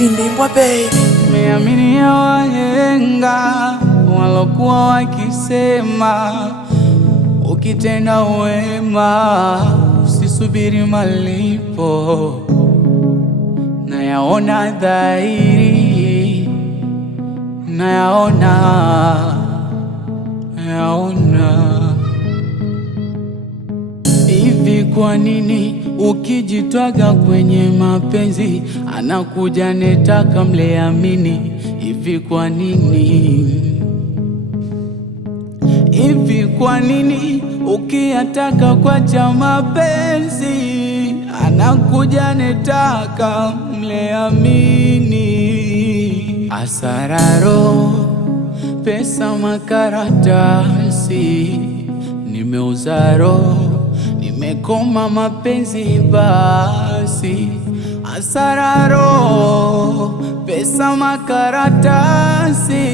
Kindimbwa baby. Nimeamini ya wahenga walokuwa wakisema, ukitenda wema usisubiri malipo. Nayaona dhahiri, nayaona. Hivi kwa nini ukijitwaga kwenye mapenzi anakuja netaka mleamini? Hivi kwa nini? Hivi kwa nini ukiyataka kwacha mapenzi anakuja netaka mleamini? Asararo, pesa, makaratasi, nimeuza roho, nimekoma mapenzi basi. Asararo, pesa, makaratasi,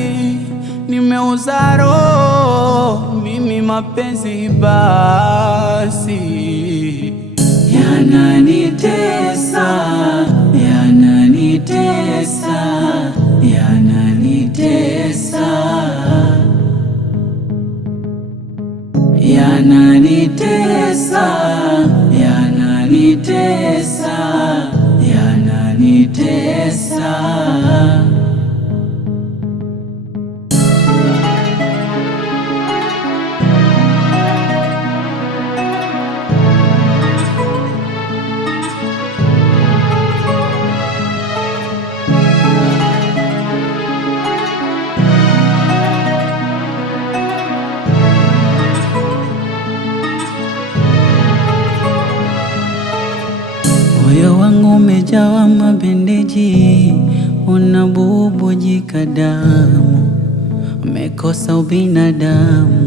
nimeuza roho, mimi mapenzi basi. Yananitesa, yananitesa, yananitesa, yananitesa, yananitesa, yananitesa. Moyo wangu umejawa mabendeji, unabubujika damu, umekosa ubinadamu.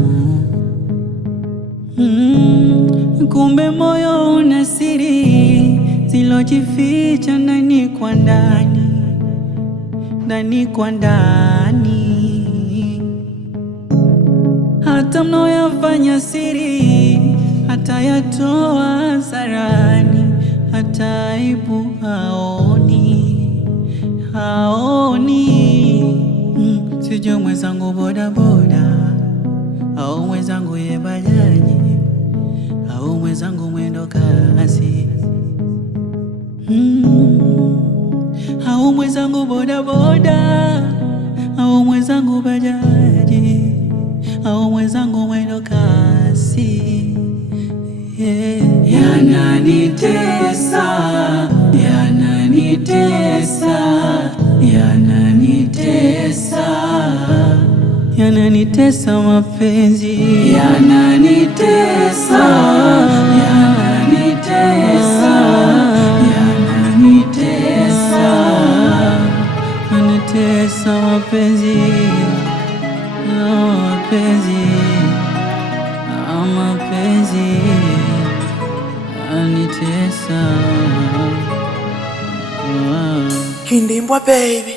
Kumbe moyo una siri zilojificha ndani kwa ndani, ndani kwa ndani. Hata mnaoyafanya siri hata yatoa hadharani, hata aibu haoni, haoni. Sijui mwenzangu bodaboda, au mwenzangu ye bajaji, au mwenzangu mwendo kasi, au mwenzangu bodaboda, au mwenzangu bajaji, au mwenzangu mwendo kasi. Yananitesa, yananitesa, yananitesa, yananitesa mapenzi, yananitesa, yananitesa, yananitesa, yananitesa mapenzi, mapenzi, mapenzi yananitesa. Kindimbwa baby.